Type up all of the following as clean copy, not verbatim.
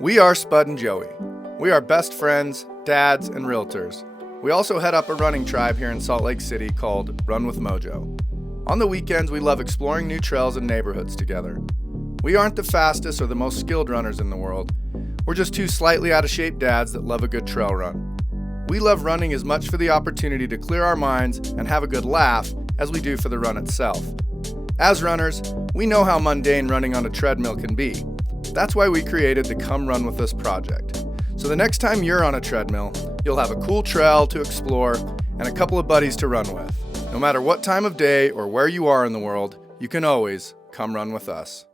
We are Spud and Joey. We are best friends, dads, and realtors. We also head up a running tribe here in Salt Lake City called Run with Mojo. On the weekends, we love exploring new trails and neighborhoods together. We aren't the fastest or the most skilled runners in the world. We're just two slightly out of shape dads that love a good trail run. We love running as much for the opportunity to clear our minds and have a good laugh as we do for the run itself. As runners, we know how mundane running on a treadmill can be. That's why we created the Come Run With Us project. So the next time you're on a treadmill, you'll have a cool trail to explore and a couple of buddies to run with. No matter what time of day or where you are in the world, you can always come run with us.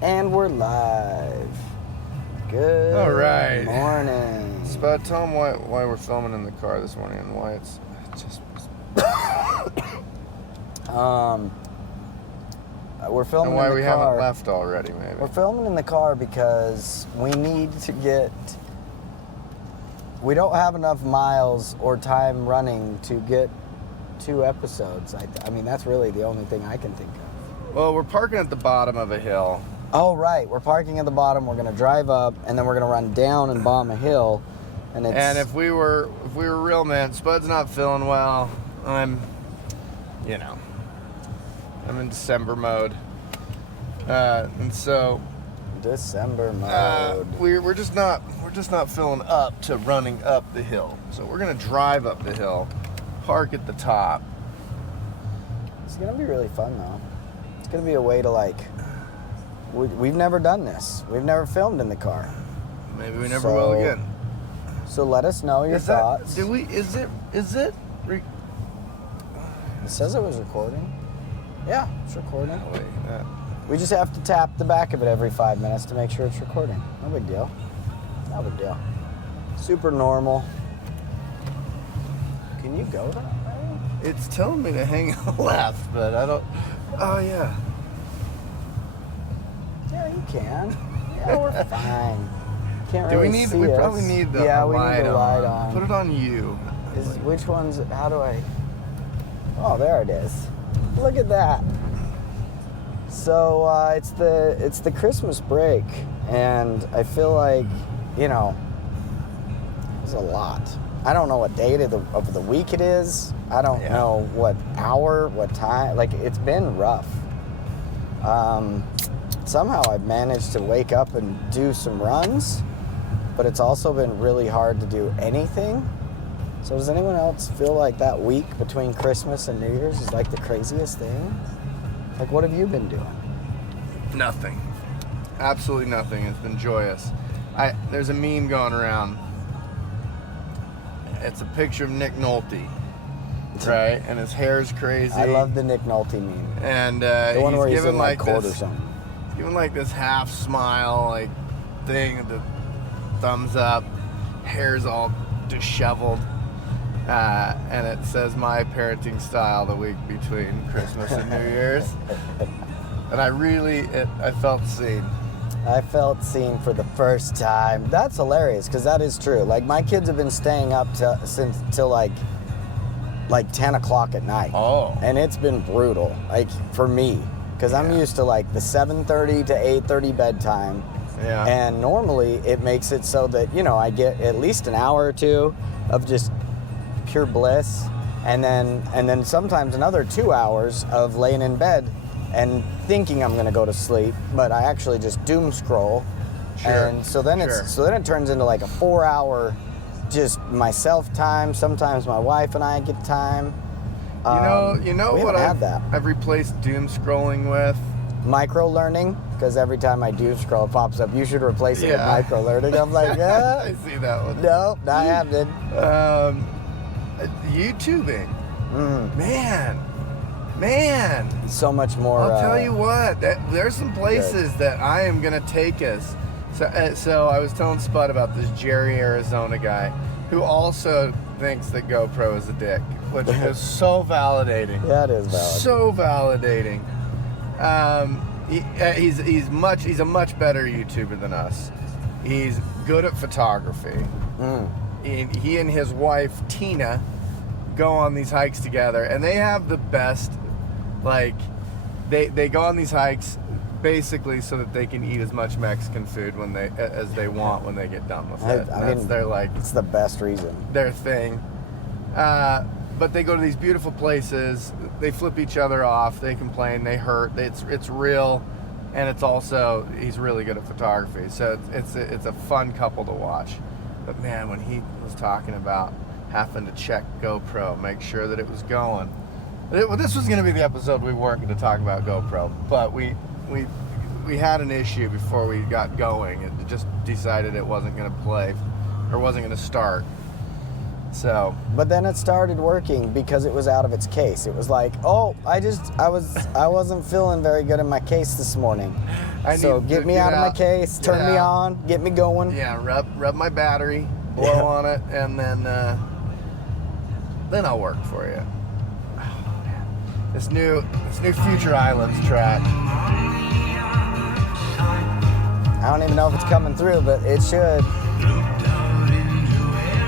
And we're live. Good All right. morning. Spud, tell them why we're filming in the car this morning and why it's just... We're filming and why in the we car. haven't left already, maybe. We're filming in the car because we need to get... We don't have enough miles or time running to get 2 episodes. I mean, that's really the only thing I can think of. Well, we're parking at the bottom of a hill. Oh, right. We're parking at the bottom. We're going to drive up, and then we're going to run down and bomb a hill. And if we were real men, Spud's not feeling well. I'm in December mode. And so December mode. We're just not feeling up to running up the hill. So we're gonna drive up the hill, park at the top. It's gonna be really fun though. It's gonna be a way to we've never done this. We've never filmed in the car. Maybe we never will again. So let us know your thoughts. Is it? It says it was recording. Yeah, it's recording. Wait, We just have to tap the back of it every 5 minutes to make sure it's recording. No big deal. No big deal. Super normal. Can you go that way? it's telling me to hang left, but I don't. Oh yeah. Yeah, you can. Yeah, we're fine. Can't Do really we need? see We us. probably need the yeah, we light need the light on. Put it on you. Which one's? How do I? Oh, there it is. Look at that. So it's the Christmas break, and I feel like there's a lot. I don't know what day of the week it is. I don't know what hour, what time. Like, it's been rough. Somehow I've managed to wake up and do some runs, but it's also been really hard to do anything. So does anyone else feel like that week between Christmas and New Year's is like the craziest thing? Like, what have you been doing? Nothing. Absolutely nothing. It's been joyous. There's a meme going around. It's a picture of Nick Nolte, right? And his hair's crazy. I love the Nick Nolte meme. And the one where he's in like court this, or something. giving like this half smile, thing, the thumbs up, hair's all disheveled. And it says my parenting style the week between Christmas and New Year's. And I felt seen. I felt seen for the first time. That's hilarious, because that is true. Like, my kids have been staying up till like 10 o'clock at night. Oh. And it's been brutal, like, for me, because I'm used to like the 7:30 to 8:30 bedtime. Yeah. And normally it makes it so that, I get at least an hour or 2 of just pure bliss, and then sometimes another 2 hours of laying in bed and thinking I'm gonna go to sleep, but I actually just doom scroll. Sure. And so then it turns into like a 4-hour just myself time. Sometimes my wife and I get time. You know we what I've replaced doom scrolling with? Micro learning, because every time I doom scroll it pops up, you should replace it with micro learning. I'm like, I see that one. No, not happening. YouTubing. Man. So much more. I'll tell you what, there's some places that I am going to take us. So I was telling Spud about this Jerry, Arizona guy who also thinks that GoPro is a dick, which is so validating. Yeah, it is validating. So validating. He's a much better YouTuber than us. He's good at photography. He and his wife Tina go on these hikes together, and they have the best. Like, they go on these hikes basically so that they can eat as much Mexican food as they want when they get done with it. I mean, their like it's the best reason. Their thing. But they go to these beautiful places. They flip each other off. They complain. They hurt. It's real, and it's also he's really good at photography. So it's a fun couple to watch. But man, when he was talking about having to check GoPro, make sure that it was going. This was going to be the episode we weren't going to talk about GoPro, but we had an issue before we got going. It just decided it wasn't going to play or wasn't going to start. So, but then it started working because it was out of its case. It was like, oh, I wasn't feeling very good in my case this morning. So get me out of my case, turn me on, get me going. Yeah, rub my battery, blow on it, and then I'll work for you. Oh, man. This new Future Islands track. I don't even know if it's coming through, but it should.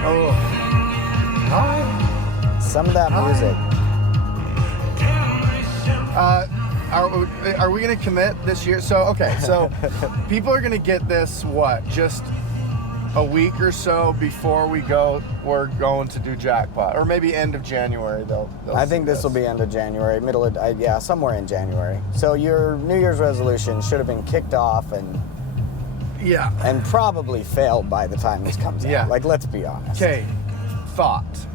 Oh. Some of that music. Are we going to commit this year? So people are going to get this, just a week or so before we're going to do Jackpot. Or maybe end of January, they'll I think this will be end of January, somewhere in January. So your New Year's resolution should have been kicked off and probably failed by the time this comes out. Like, let's be honest. Okay. Thought.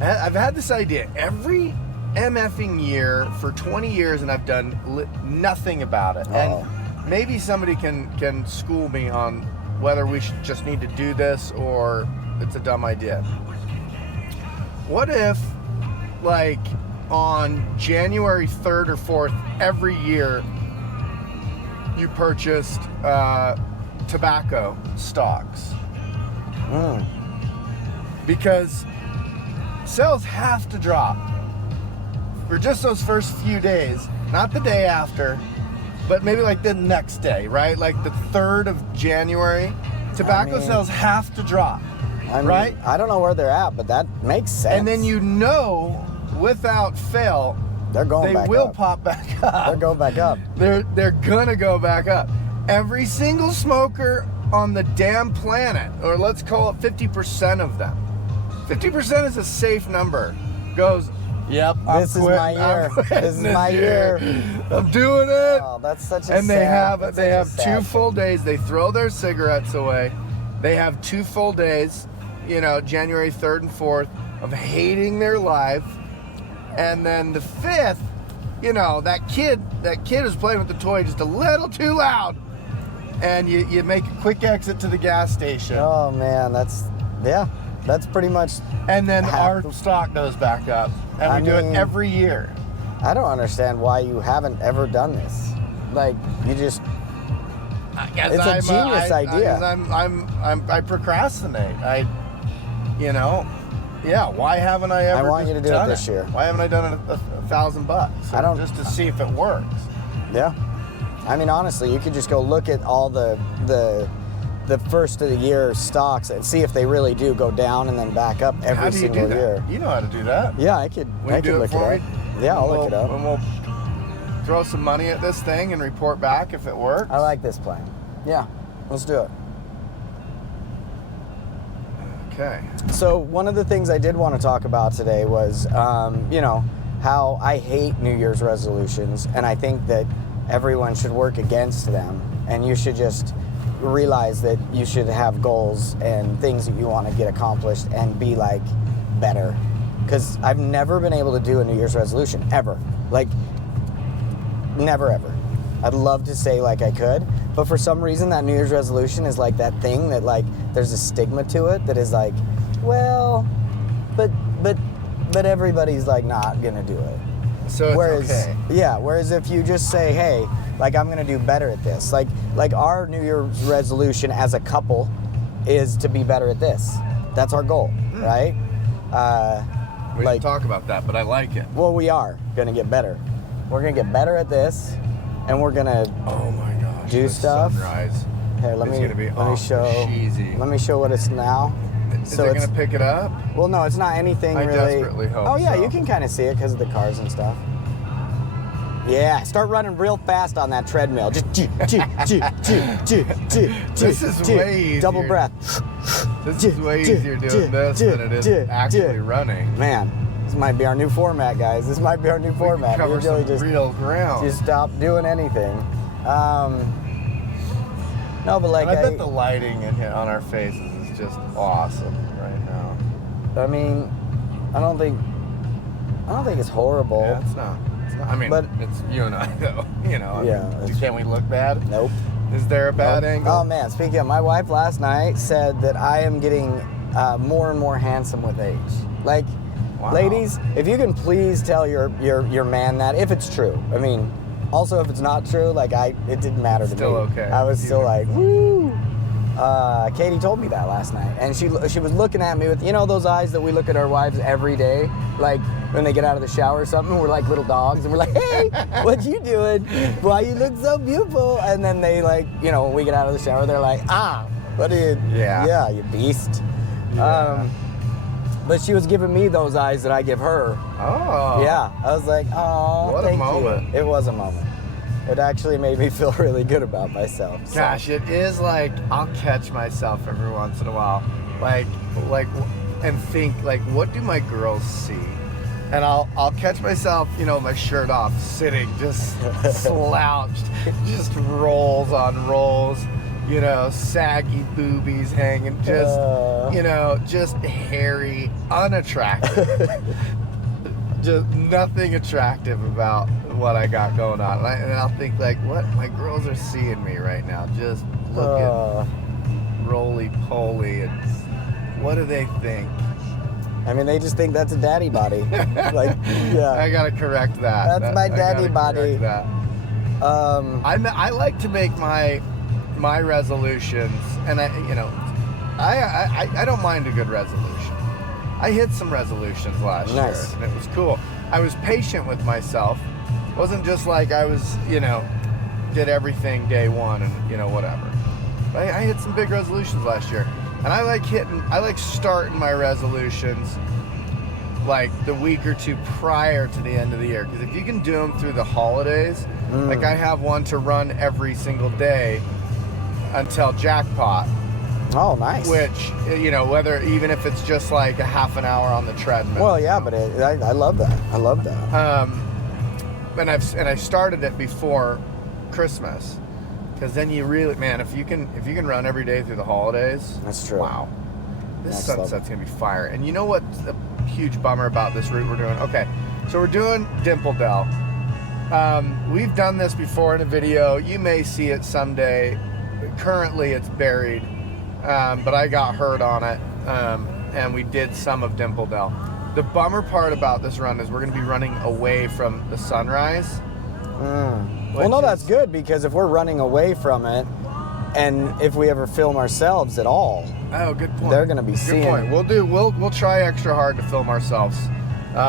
I've had this idea every MFing year for 20 years, and I've done nothing about it. And maybe somebody can school me on whether we should just need to do this or it's a dumb idea. What if, like, on January 3rd or 4th every year, you purchased tobacco stocks? Because sales have to drop for just those first few days, not the day after, but maybe like the next day, right? Like the 3rd of January, tobacco sales have to drop, right? I don't know where they're at, but that makes sense. And then without fail, they will pop back up. They're going back up. They're gonna go back up. Every single smoker on the damn planet, or let's call it 50% of them. 50% is a safe number. Goes, yep, this is my year. This is my year. I'm doing it. Oh, that's such a And they have two thing. full days. They throw their cigarettes away. They have 2 full days, January 3rd and 4th, of hating their life. And then the 5th, that kid was playing with the toy just a little too loud. And you make a quick exit to the gas station. Oh man, that's pretty much. And then our stock goes back up, and we do it every year. I don't understand why you haven't ever done this. Like, you just. It's a genius idea. I procrastinate. Why haven't I ever? I want you to do it this year. Why haven't I done it $1,000? Just to see if it works. Yeah. I mean, honestly, you could just go look at all the first of the year stocks and see if they really do go down and then back up every single year. You know how to do that. Yeah, I could look it up. Yeah, I'll look it up. And we'll throw some money at this thing and report back if it works. I like this plan. Yeah, let's do it. Okay. So one of the things I did want to talk about today was, how I hate New Year's resolutions, and I think that everyone should work against them, and you should just realize that you should have goals and things that you want to get accomplished and be like better. Because I've never been able to do a New Year's resolution ever. Like, never ever. I'd love to say like I could, but for some reason that New Year's resolution is like that thing that like there's a stigma to it that is like, well, but everybody's like not gonna do it. So it's okay. Yeah, whereas if you just say, hey, like I'm gonna do better at this. Like our New Year's resolution as a couple is to be better at this. That's our goal, right? We didn't talk about that, but I like it. Well, we are gonna get better. We're gonna get better at this, and we're gonna oh my gosh, do stuff. Sunrise. Here, let me show what it's now. Is it gonna pick it up? Well, no, it's not anything really. I desperately hope. Oh yeah, so. you can kind of see it because of the cars and stuff. Yeah, start running real fast on that treadmill. Just This is way easier. Double breath. This is way easier doing this than it is actually running. Man, this might be our new format, guys. This might be our new format. Cover We really some real ground. just stop doing anything. No, but like I bet the lighting in here on our faces is just awesome right now. I mean, I don't think it's horrible. Yeah, it's not. I mean, But- it's you and I, though. You know. Yeah, I mean, it's- can we look bad? Nope. Is there a bad Nope. angle? Oh man, speaking of, my wife last night said that I am getting more and more handsome with age. Like, Wow. ladies, if you can please tell your man that, if it's true. I mean, also if it's not true, like it didn't matter to Still me. okay. I was still Even- like, woo. Katie told me that last night, and she was looking at me with, you know, those eyes that we look at our wives every day, like when they get out of the shower or something. We're like little dogs, and we're like, hey, what you doing? Why you look so beautiful? And then they, like, you know, when we get out of the shower, they're like, what are you? Yeah. You beast. Yeah. But she was giving me those eyes that I give her. Oh. Yeah, I was like, oh, What a thank moment. you. It was a moment. It actually made me feel really good about myself. So. Gosh, it is like I'll catch myself every once in a while, like, and think like, what do my girls see? And I'll catch myself, you know, my shirt off, sitting just slouched, just rolls on rolls, you know, saggy boobies hanging, just you know, just hairy, unattractive. Just nothing attractive about what I got going on. And I'll think like, what? My girls are seeing me right now, just looking roly-poly. And what do they think? I mean, they just think that's a daddy body. Like, yeah. I gotta correct that. That's my daddy I gotta body. correct that. I like to make my resolutions, and I don't mind a good resolution. I hit some resolutions last year, and it was cool. I was patient with myself. It wasn't just like I was, you know, did everything day one and, you know, whatever. But I hit some big resolutions last year. And I like starting my resolutions like the week or two prior to the end of the year. Because if you can do them through the holidays, like I have one to run every single day until jackpot. Oh, nice. Which, you know, even if it's just like a half an hour on the treadmill. Well, yeah, but I love that. I love that. And I started it before Christmas, because then you really, man, if you can run every day through the holidays. That's true. Wow, this Next sunset's gonna be fire. And you know what's a huge bummer about this route we're doing? Okay, so we're doing Dimple Dale. We've done this before in a video. You may see it someday. Currently, it's buried. But I got hurt on it, and we did some of Dimple Dale. The bummer part about this run is we're going to be running away from the sunrise. Well, no, that's good, because if we're running away from it, and if we ever film ourselves at all, oh, good point. They're going to be seeing. Good point. We'll try extra hard to film ourselves,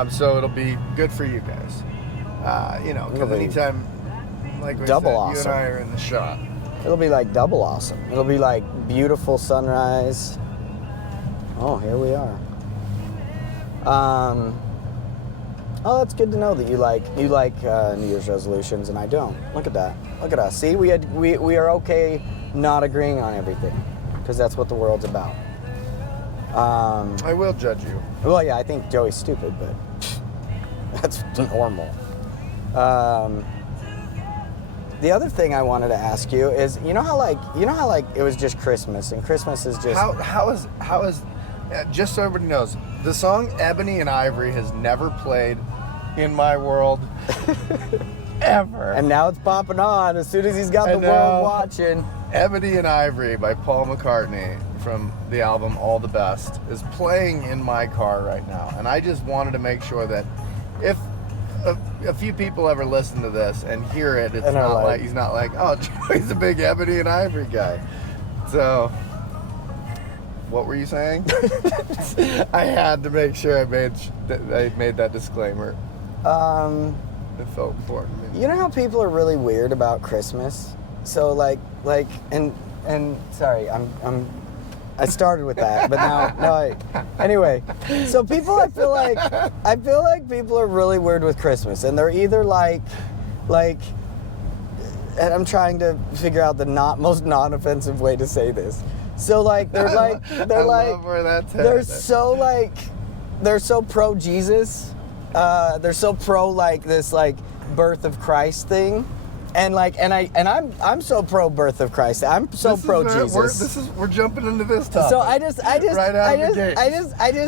so it'll be good for you guys. You know, because anytime, like we double said, awesome. you and I are in the shot. It'll be like double awesome. It'll be like beautiful sunrise. Oh, here we are. Oh, that's good to know that you like New Year's resolutions, and I don't. Look at that. Look at us. See, we are okay not agreeing on everything, because that's what the world's about. I will judge you. Well, yeah, I think Joey's stupid, but that's normal. The other thing I wanted to ask you is, you know how it was just Christmas, and Christmas is just how is just so everybody knows, the song Ebony and Ivory has never played in my world ever. And now it's popping on as soon as he's got the world watching. Ebony and Ivory by Paul McCartney from the album All the Best is playing in my car right now, and I just wanted to make sure that if a few people ever listen to this and hear it, it's not like he's not like, oh, Joey's a big Ebony and Ivory guy. So, what were you saying? I had to make sure I made that disclaimer. It felt important to me. You know how people are really weird about Christmas? So and sorry, I started with that, but now anyway. So people, I feel like people are really weird with Christmas, and they're either like like, and I'm trying to figure out the most non-offensive way to say this. So like they're like love where that's they're headed. so like they're so pro Jesus. They're so pro like this like birth of Christ thing. And like I'm so pro birth of Christ. I'm so pro Jesus. We're jumping into this topic. So I just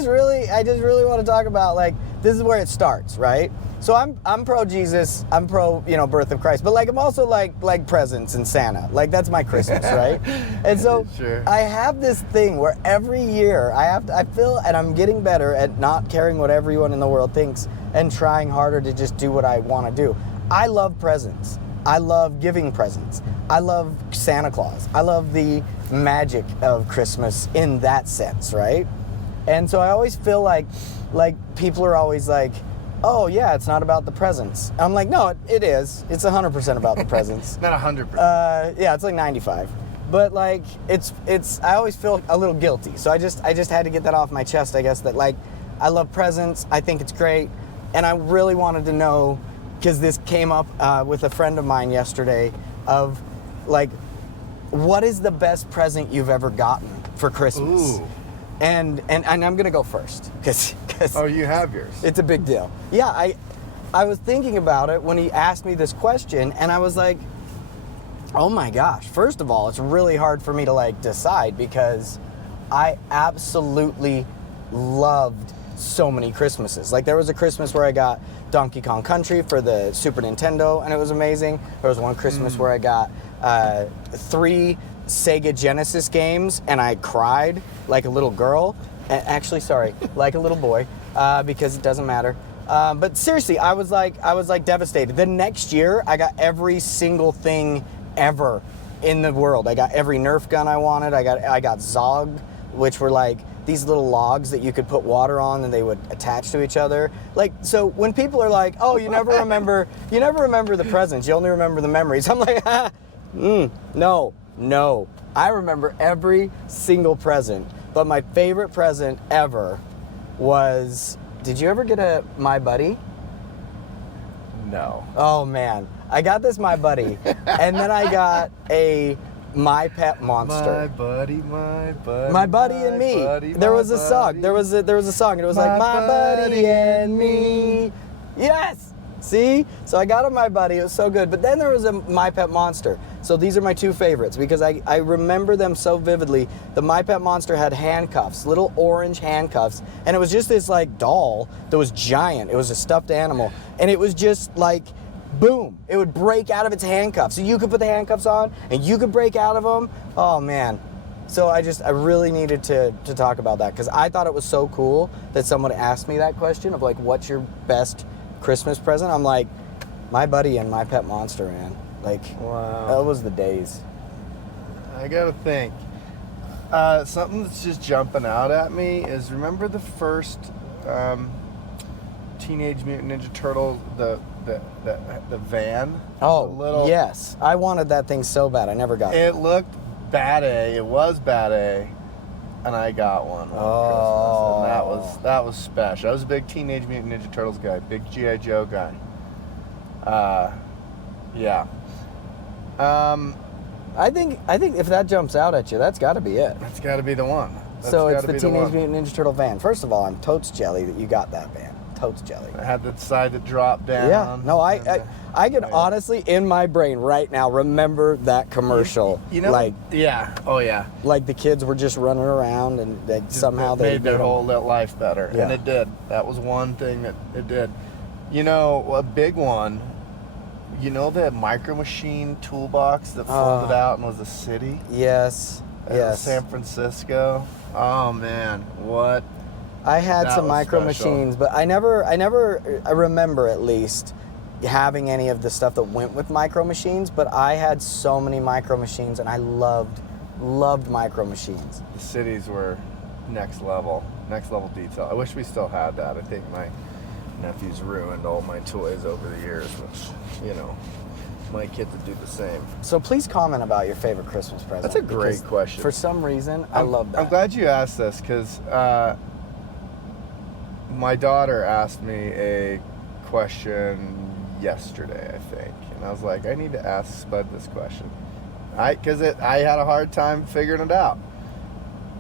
really want to talk about like this is where it starts, right? So I'm pro Jesus. I'm pro birth of Christ. But like I'm also like presents and Santa. Like that's my Christmas, right? And so sure. I have this thing where every year I feel and I'm getting better at not caring what everyone in the world thinks and trying harder to just do what I want to do. I love presents. I love giving presents. I love Santa Claus. I love the magic of Christmas in that sense, right? And so I always feel like people are always like, oh yeah, it's not about the presents. I'm like, no, it is. It's 100% about the presents. Not 100%. Yeah, it's like 95. But like, it's. I always feel a little guilty. So I just had to get that off my chest, I guess, that like, I love presents. I think it's great. And I really wanted to know, because this came up with a friend of mine yesterday, of like, what is the best present you've ever gotten for Christmas? Ooh. And I'm gonna go first because Oh, you have yours. it's a big deal. Yeah, I was thinking about it when he asked me this question, and I was like, oh my gosh. First of all, it's really hard for me to like decide because I absolutely loved so many Christmases. Like there was a Christmas where I got Donkey Kong Country for the Super Nintendo, and it was amazing. There was one Christmas where I got 3 Sega Genesis games, and I cried like a little girl. Actually, sorry, like a little boy, because it doesn't matter. But seriously, I was like devastated. The next year, I got every single thing ever in the world. I got every Nerf gun I wanted. I got Zog, which were like these little logs that you could put water on and they would attach to each other. Like, so when people are like, oh, you never remember the presents, you only remember the memories. I'm like, no. I remember every single present. But my favorite present ever was, did you ever get a My Buddy? No. Oh man, I got this My Buddy, and then I got a My Pet Monster. My buddy and me. buddy, There was a my song. buddy. There was a song, and it was like My Buddy and Me. Yes. See? So I got a My Buddy. It was so good. But then there was a My Pet Monster. So these are my 2 favorites because I remember them so vividly. The My Pet Monster had handcuffs, little orange handcuffs, and it was just this like doll that was giant. It was a stuffed animal, and it was just like, boom, it would break out of its handcuffs. So you could put the handcuffs on, and you could break out of them. Oh man. So I really needed to talk about that because I thought it was so cool that someone asked me that question of like, what's your best Christmas present? I'm like, My Buddy and My Pet Monster, man. Like, wow. That was the days. I gotta think. Something that's just jumping out at me is, remember the first Teenage Mutant Ninja Turtle, the van? Oh, yes. I wanted that thing so bad. I never got it. It looked bad A. It was bad A. And I got one Christmas, and that was special. I was a big Teenage Mutant Ninja Turtles guy, big G.I. Joe guy. Yeah. I think if that jumps out at you, that's got to be it. That's got to be the one. So it's the Teenage Mutant Ninja Turtle van. First of all, I'm totes jelly that you got that van. Totes jelly. I had the side that dropped down. Yeah. No, I can honestly, in my brain right now, remember that commercial. You know, like, yeah. Oh, yeah. Like the kids were just running around and somehow they made their whole life better. Yeah. And it did. That was one thing that it did. You know, a big one, you know the Micro Machine toolbox that folded out and was a city? Yes. Yes. San Francisco. Oh, man. What? I had That some was Micro special. Machines, but I remember at least having any of the stuff that went with Micro Machines, but I had so many Micro Machines and I loved Micro Machines. The cities were next level detail. I wish we still had that. I think my nephew's ruined all my toys over the years, which, you know, my kids would do the same. So please comment about your favorite Christmas present. That's a great because question. For some reason, I love that. I'm glad you asked this because my daughter asked me a question yesterday, I think, and and I was like, I need to ask Spud this question. Because I had a hard time figuring it out.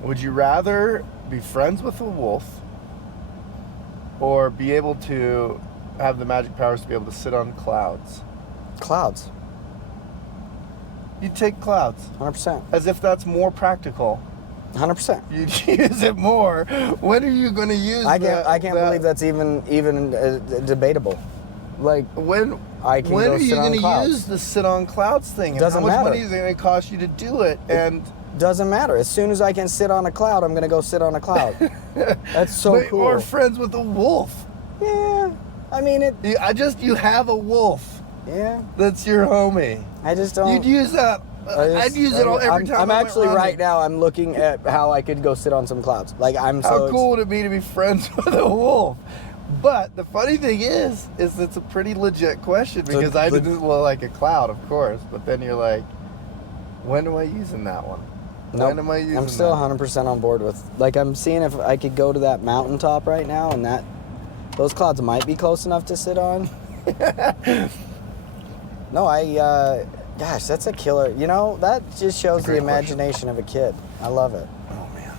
Would you rather be friends with a wolf or be able to have the magic powers to be able to sit on clouds? Clouds. You'd take clouds. 100%. As if that's more practical. 100%. You'd use it more. When are you going to use I can't believe that's even debatable. Like, when I can when go are you sit on going to clouds. use the sit on clouds thing? And Doesn't how much matter. money is it going to cost you to do it? And Doesn't matter. As soon as I can sit on a cloud, I'm going to go sit on a cloud. That's so Wait, cool. Or friends with a wolf. Yeah. I mean, You have a wolf. Yeah. That's your homie. I just don't. You'd use that. I'd use it every time. I'm I went actually running. right now. I'm looking at how I could go sit on some clouds. Like How cool would it be to be friends with a wolf? But the funny thing is it's a pretty legit question because I did like a cloud, of course. But then you're like, when am I using that one? Nope. When am I using? I'm still 100% on board with. Like, I'm seeing if I could go to that mountaintop right now, and those clouds might be close enough to sit on. No, gosh, that's a killer. You know, that just shows the imagination of a kid. I love it. Oh man,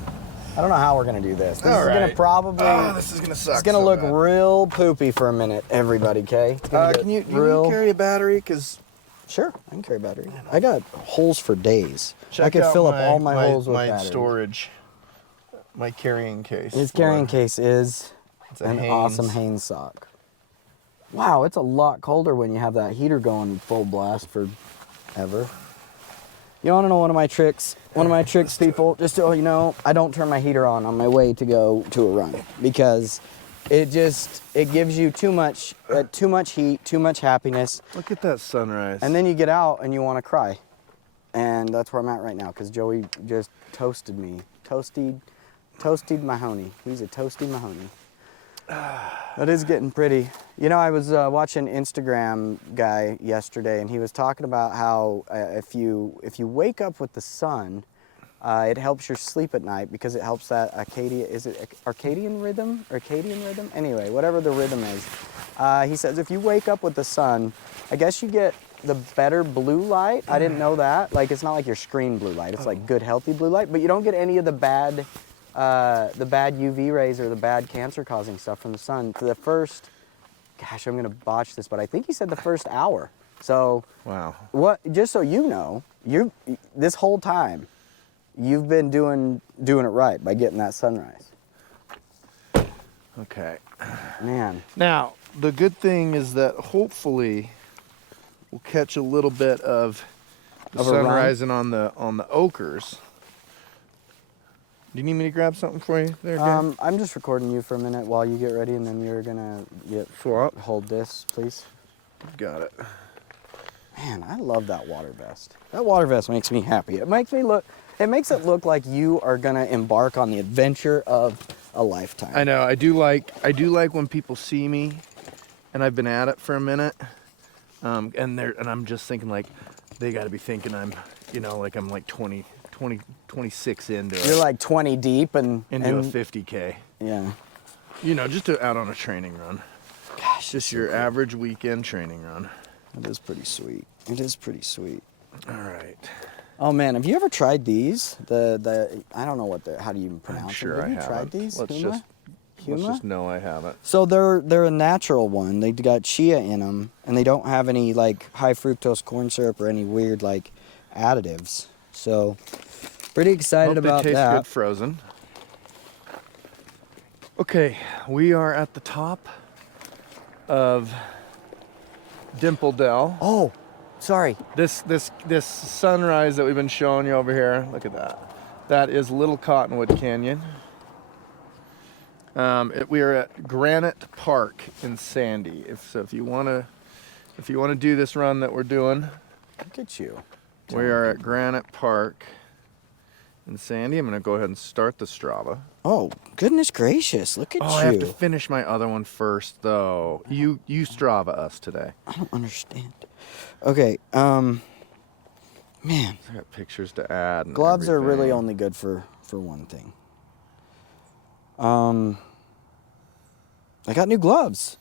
I don't know how we're gonna do this. This All is right. gonna probably. Oh, this is gonna suck. It's gonna so look bad. real poopy for a minute, everybody. Okay? Can you carry a battery? Cause Sure, I can carry a battery. I got holes for days. I check could out fill up all my holes with my batteries. storage, my carrying case. His carrying case is It's a an Hanes. awesome Hanes sock. Wow, it's a lot colder when you have that heater going full blast forever. You want to know one of my tricks? One of my tricks, people, just so you know, I don't turn my heater on my way to go to a run because it gives you too much heat, too much happiness. Look at that sunrise. And then you get out and you want to cry. And that's where I'm at right now because Joey just toasted me. Toasted Mahoney. He's a toasty Mahoney. That is getting pretty. You know, I was watching Instagram guy yesterday, and he was talking about how if you wake up with the sun, it helps your sleep at night because it helps that Arcadian rhythm? Anyway, whatever the rhythm is. He says if you wake up with the sun, I guess you get the better blue light. I didn't know that. Like, it's not like your screen blue light. It's like good, healthy blue light, but you don't get any of the bad UV rays or the bad cancer-causing stuff from the sun for the first, gosh, I'm gonna botch this, but I think he said the first hour. So, wow. Just so you know, this whole time, you've been doing it right by getting that sunrise. Okay. Man. Now, the good thing is that hopefully we'll catch a little bit of the Of a sun run? rising on the ochres. Do you need me to grab something for you there, Dan? I'm just recording you for a minute while you get ready, and then you're gonna Swap. hold this, please. Got it. Man, I love that water vest. That water vest makes me happy. It makes it look like you are gonna embark on the adventure of a lifetime. I know. I do like when people see me, and I've been at it for a minute, and I'm just thinking like, they got to be thinking I'm, like I'm like 26 into it. You're like 20 deep and into a 50K. Yeah. Just out on a training run. Gosh, Just your average weekend training run. it is pretty sweet. It is pretty sweet. All right. Oh man, have you ever tried these? I don't know how do you even pronounce I'm sure them? I Have you tried haven't. these? Let's Huma? just know I haven't. So they're a natural one. They got chia in them, and they don't have any like high fructose corn syrup or any weird like additives. So pretty excited Hope about they taste that. good frozen. Okay, we are at the top of Dimple Dell. Oh, sorry. This sunrise that we've been showing you over here. Look at that. That is Little Cottonwood Canyon. We are at Granite Park in Sandy. If you want to do this run that we're doing, Look at you. we are at Granite Park in Sandy. I'm going to go ahead and start the Strava. Oh, goodness gracious. Look at you. I have to finish my other one first, though. You Strava us today. I don't understand. Okay, man. I got pictures to add. And Gloves are really everything. only good for one thing. I got new gloves.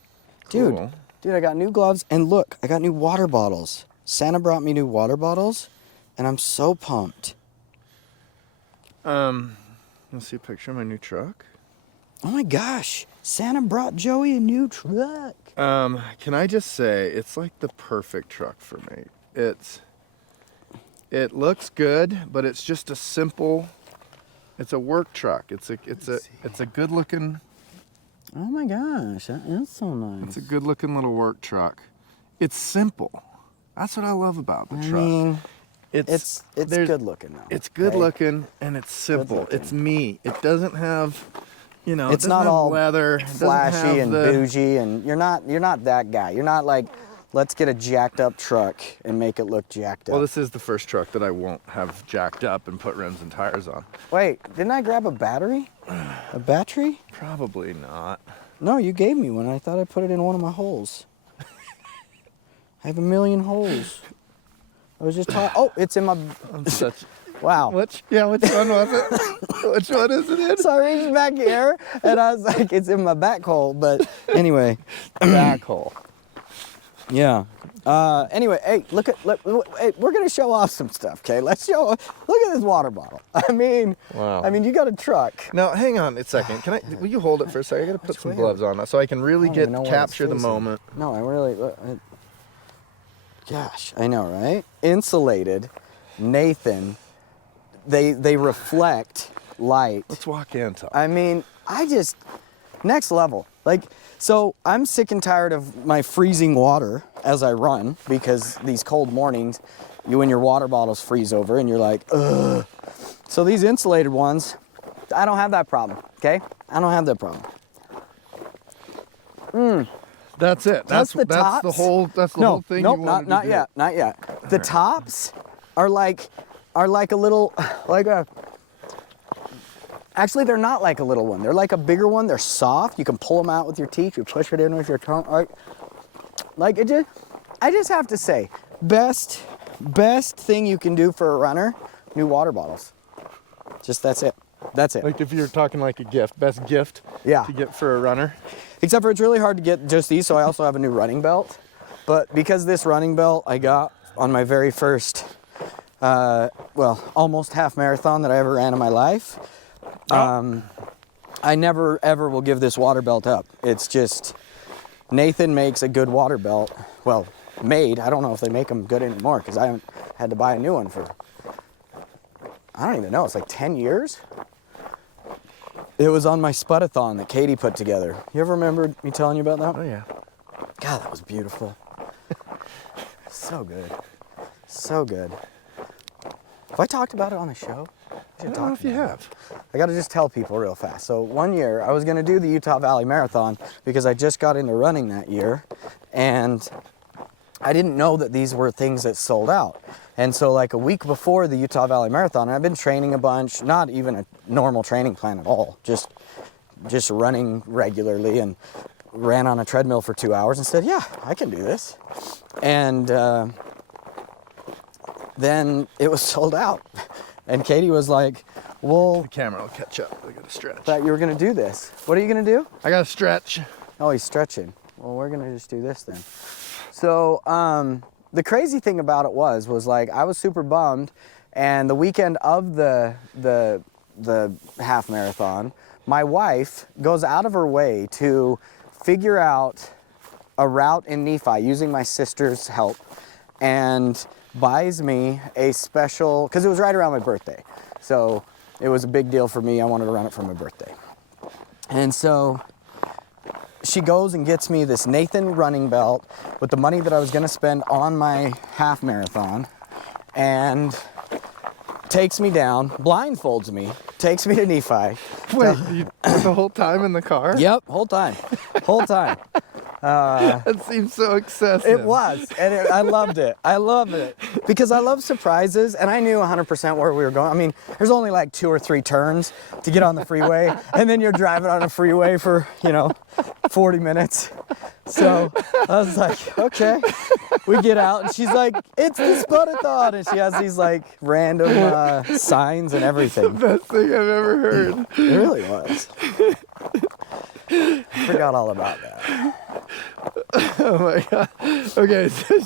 Dude, Cool. Dude, I got new gloves, and look, I got new water bottles. Santa brought me new water bottles, and I'm so pumped. Let's see a picture of my new truck. Oh my gosh, Santa brought Joey a new truck. Can I just say, it's like the perfect truck for me. It looks good, but it's just a simple, it's a work truck. It's a good looking. Oh my gosh, that is so nice. It's a good looking little work truck. It's simple. That's what I love about the truck. I mean, it's good looking though. It's good looking and it's simple. It's me. It doesn't have, you know, it's it doesn't not have all leather, flashy and bougie, and you're not that guy. You're not like, let's get a jacked up truck and make it look jacked up. Well, this is the first truck that I won't have jacked up and put rims and tires on. Wait, didn't I grab a battery? A battery? Probably not. No, you gave me one. I thought I put it in one of my holes. I have a million holes. I was just talking. Oh, it's in my. I'm such. Wow. Which one was it? Which one is it in? So I reached back here and I was like, it's in my back hole. But anyway. Back hole. Yeah. Anyway, hey, hey, we're gonna show off some stuff, okay? Let's show. Look at this water bottle. Wow. I mean, you got a truck. Now, hang on a second. Will you hold it for a second? I gotta put some gloves on so I can really capture the moment. No, I really. Gosh, I know, right? Insulated, Nathan. They reflect light. Let's walk in, Tom. I mean, next level. Like, so I'm sick and tired of my freezing water as I run, because these cold mornings, when your water bottles freeze over and you're like, ugh. So these insulated ones, I don't have that problem, okay? I don't have that problem. That's it. That's the whole thing. Nope, not yet. The tops are like a little, actually, they're not like a little one. They're like a bigger one. They're soft. You can pull them out with your teeth. You push it in with your tongue. I just have to say, best thing you can do for a runner, new water bottles. That's it. Like if you're talking like a gift, best gift to get for a runner. Except for it's really hard to get just these, so I also have a new running belt. But because this running belt I got on my very first, almost half marathon that I ever ran in my life, I never ever will give this water belt up. It's just, Nathan makes a good water belt. Well, made. I don't know if they make them good anymore because I haven't had to buy a new one for, I don't even know, it's like 10 years? It was on my Spudathon that Katie put together. You ever remember me telling you about that? Oh, yeah. God, that was beautiful. So good. So good. Have I talked about it on the show? I don't know if you have. I got to just tell people real fast. So one year, I was going to do the Utah Valley Marathon because I just got into running that year. And I didn't know that these were things that sold out. And so like a week before the Utah Valley Marathon, I've been training a bunch, not even a normal training plan at all, just running regularly, and ran on a treadmill for 2 hours and said, yeah, I can do this. And then it was sold out. And Katie was like, well, the camera will catch up. I gotta stretch. Thought you were gonna do this. What are you gonna do? I gotta stretch. Oh, he's stretching. Well, we're gonna just do this then. So, the crazy thing about it was like I was super bummed, and the weekend of the half marathon, my wife goes out of her way to figure out a route in Nephi using my sister's help, and buys me a special, because it was right around my birthday, so it was a big deal for me. I wanted to run it for my birthday, and so she goes and gets me this Nathan running belt with the money that I was going to spend on my half marathon, and takes me down, blindfolds me, takes me to Nephi. Wait, you the whole time in the car? Yep, whole time. That seems so excessive. It was, and I loved it. I loved it because I love surprises, and I knew 100% where we were going. I mean, there's only like 2 or 3 turns to get on the freeway, and then you're driving on a freeway for, 40 minutes. So I was like, okay. We get out, and she's like, it's the Spudathon, and she has these like random signs and everything. The best thing I've ever heard. It really was. I forgot all about that. Oh my god. Okay, so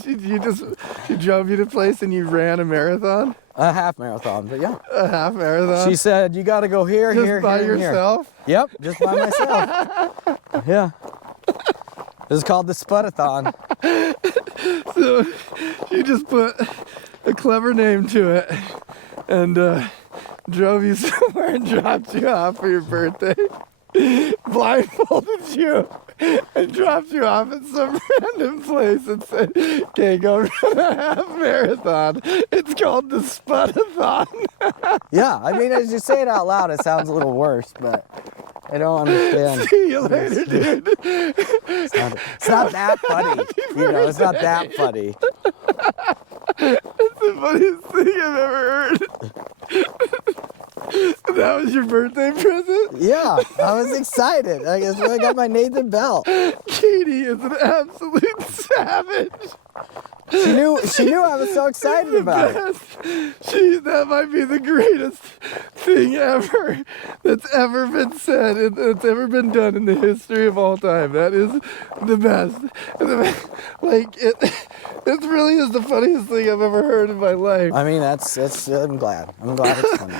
she drove you to place and you ran a marathon? A half marathon, but yeah. A half marathon? She said, you got to go here, just here, by here, and yourself? Here. Yep, just by myself. Yeah. This is called the Spudathon. So she just put a clever name to it and drove you somewhere and dropped you off for your birthday. Blindfolded you and dropped you off at some random place and said, okay, go run a half marathon. It's called the Spudathon. Yeah, I mean, as you say it out loud, it sounds a little worse, but I don't understand. See you later, dude. It's not that funny. You know, it's not that funny. It's the funniest thing I've ever heard. That was your birthday present? Yeah, I was excited. I guess I got my Nathan Bell. Katie is an absolute savage. She knew I was so excited about it. That might be the greatest thing ever that's ever been said and that's ever been done in the history of all time. That is the best. Like it really is the funniest thing I've ever heard in my life. I mean, I'm glad. I'm glad it's funny.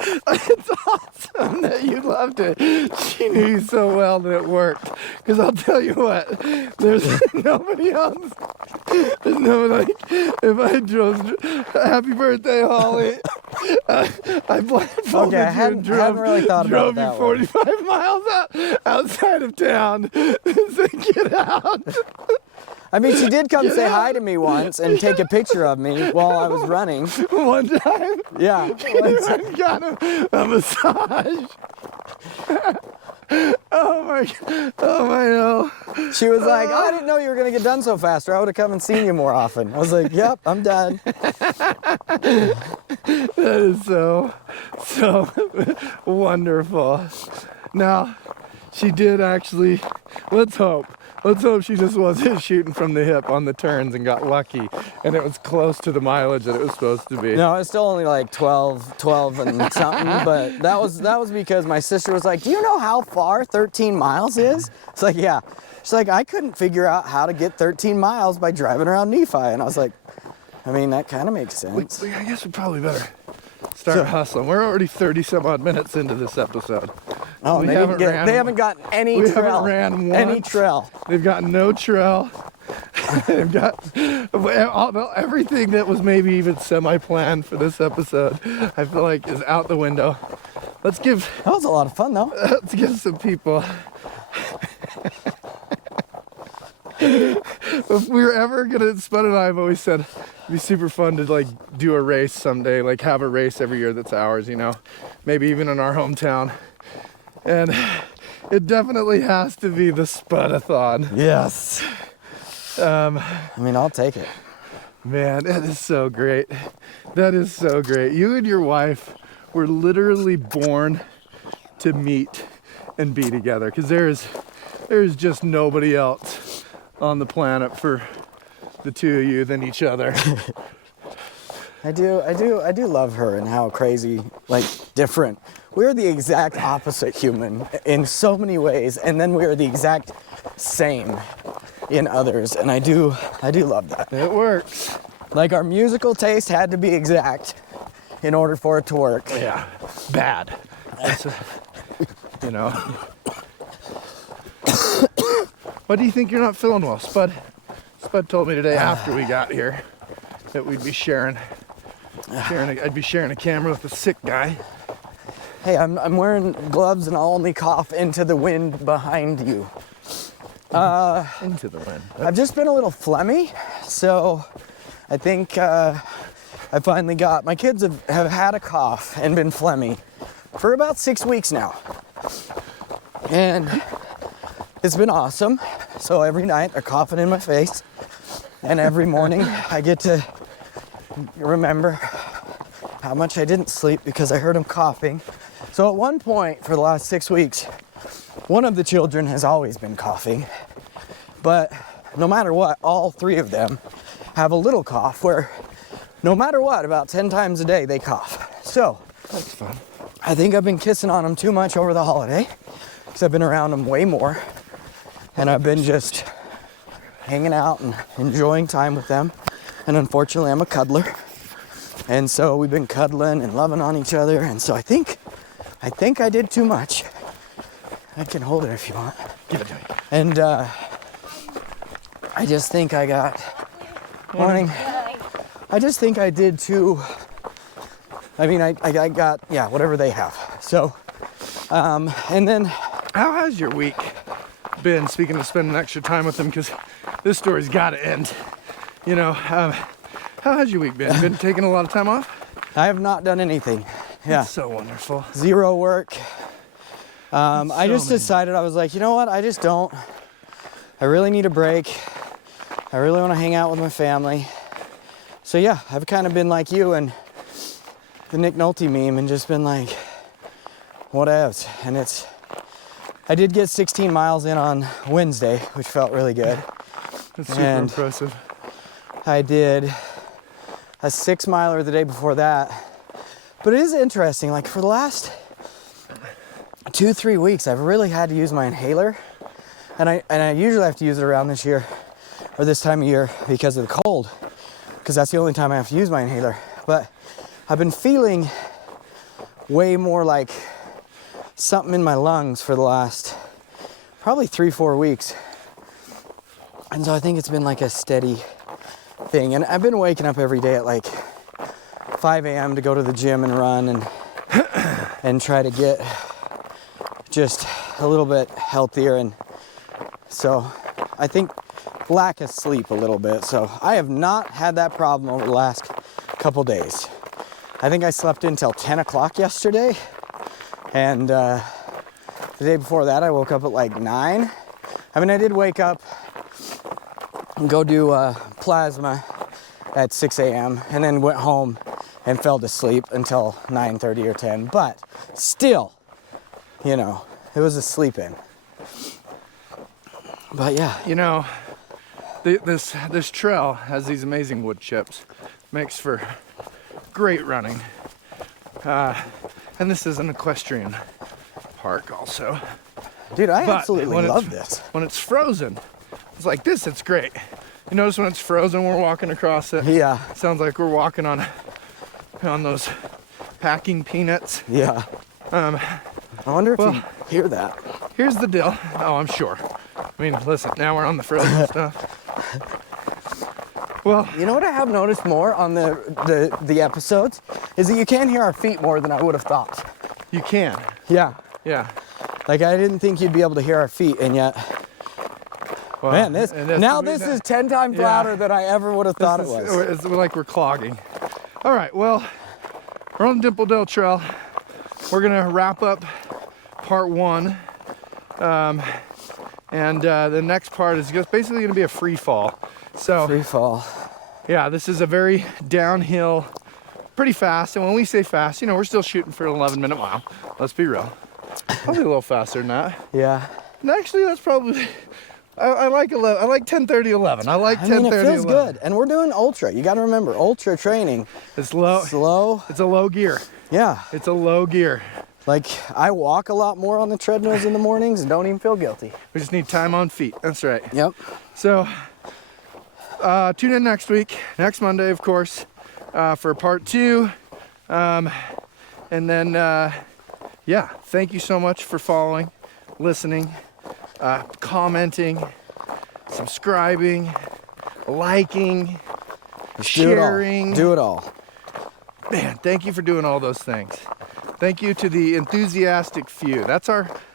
It's awesome that you loved it. She knew you so well that it worked. Because I'll tell you what, there's nobody else. There's nobody. If I drove, happy birthday, Holly. I blindfolded you and drove you 45 miles outside of town and said, get out. I mean, she did come say hi to me once and take a picture of me while I was running. One time? Yeah. I got a massage. Oh my no. She was like, oh, I didn't know you were going to get done so fast, or I would have come and seen you more often. I was like, yep, I'm done. That is so wonderful. Now, she did actually, let's hope she just wasn't shooting from the hip on the turns and got lucky and it was close to the mileage that it was supposed to be. No, it's still only like 12 and something, but that was because my sister was like, do you know how far 13 miles is? It's like, yeah. She's like, I couldn't figure out how to get 13 miles by driving around Nephi. And I was like, I mean, that kind of makes sense. I guess we probably better start hustling. We're already 30 some odd minutes into this episode. Oh, they haven't gotten any trail. We haven't ran once. Any trail. They've gotten no trail. They've got everything that was maybe even semi-planned for this episode, I feel like is out the window. That was a lot of fun though. Let's give some people. If we were ever gonna, Spud and I have always said it'd be super fun to like do a race someday, like have a race every year that's ours, you know, maybe even in our hometown. And it definitely has to be the Spudathon. Yes. I mean, I'll take it. Man, that is so great. That is so great. You and your wife were literally born to meet and be together, because there is just nobody else on the planet for the two of you than each other. I do love her and how crazy, like, different. We're the exact opposite human in so many ways, and then we're the exact same in others, and I do love that. It works. Like, our musical taste had to be exact in order for it to work. Yeah, bad. You know. What do you think you're not feeling well? Spud told me today after we got here that we'd be I'd be sharing a camera with a sick guy. Hey, I'm wearing gloves and I'll only cough into the wind behind you. Into the wind. I've just been a little phlegmy, so I think I finally got, my kids have had a cough and been phlegmy for about 6 weeks now. And it's been awesome. So every night they're coughing in my face, and every morning I get to remember how much I didn't sleep because I heard them coughing. So at one point for the last 6 weeks, one of the children has always been coughing, but no matter what, all three of them have a little cough where no matter what, about 10 times a day they cough. So that's fun. I think I've been kissing on them too much over the holiday because I've been around them way more. and I've been just hanging out and enjoying time with them. And unfortunately, I'm a cuddler, and so we've been cuddling and loving on each other. And so I think I did too much. I can hold it if you want. Give it to me. And I just think I got morning. I just think I did too. I mean, I got, yeah, whatever they have. So, and then. How has your week been, speaking of spending extra time with them, because this story's got to end. You know, how has your week been? Been taking a lot of time off? I have not done anything. Yeah. That's so wonderful. Zero work. I just decided, I was like, you know what? I really need a break. I really want to hang out with my family. So yeah, I've kind of been like you and the Nick Nolte meme and just been like, whatevs. And I did get 16 miles in on Wednesday, which felt really good. That's super impressive. I did a 6 miler the day before that. But it is interesting, like for the last 2-3 weeks, I've really had to use my inhaler. And I usually have to use it around this time of year because of the cold, because that's the only time I have to use my inhaler. But I've been feeling way more like something in my lungs for the last probably 3-4 weeks. And so I think it's been like a steady thing. And I've been waking up every day at like 5 a.m. to go to the gym and run and try to get just a little bit healthier. And so I think lack of sleep a little bit. So I have not had that problem over the last couple days. I think I slept until 10 o'clock yesterday. And the day before that, I woke up at like 9. I mean, I did wake up and go do plasma at 6 a.m. and then went home and fell to sleep until 9:30 or 10. But still, you know, it was a sleep in. But yeah. You know, this trail has these amazing wood chips. Makes for great running. And this is an equestrian park also. Dude, I absolutely love this. When it's frozen, it's like this, it's great. You notice when it's frozen, we're walking across it. Yeah. Sounds like we're walking on those packing peanuts. Yeah. I wonder if you hear that. Here's the deal. Oh, I'm sure. I mean, listen, now we're on the frozen stuff. Well, you know what I have noticed more on the episodes is that you can hear our feet more than I would have thought. you can. Yeah. Yeah. Like I didn't think you'd be able to hear our feet, and yet, Well, man, this is 10 times louder than I ever would have thought it was. It's like we're clogging. All right, well, we're on the Dimple Dale Trail. We're gonna wrap up part 1. And the next part is just basically gonna be a free fall. So Free fall. yeah, this is a very downhill, pretty fast. And when we say fast, you know, we're still shooting for an 11-minute mile. Let's be real. Probably a little faster than that. Yeah. And actually, that's probably, I like 11. I like 10:30, 11. I like 10:30, I mean, it feels 11. good. And we're doing ultra. You got to remember, ultra training. It's low. Slow. It's a low gear. Yeah. It's a low gear. Like, I walk a lot more on the treadmills in the mornings and don't even feel guilty. We just need time on feet. That's right. Yep. So, tune in next week, next Monday, of course, for part 2. And then, yeah, thank you so much for following, listening, commenting, subscribing, liking, sharing. Do it all. Man, thank you for doing all those things. Thank you to the enthusiastic few. I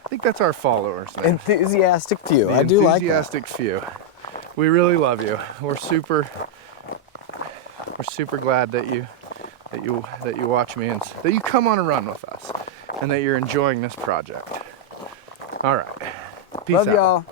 think that's our followers. Man. Enthusiastic few. The I do like that. enthusiastic few. We really love you. We're super glad that you watch me and that you come on a run with us and that you're enjoying this project. All right. Peace Love out. y'all.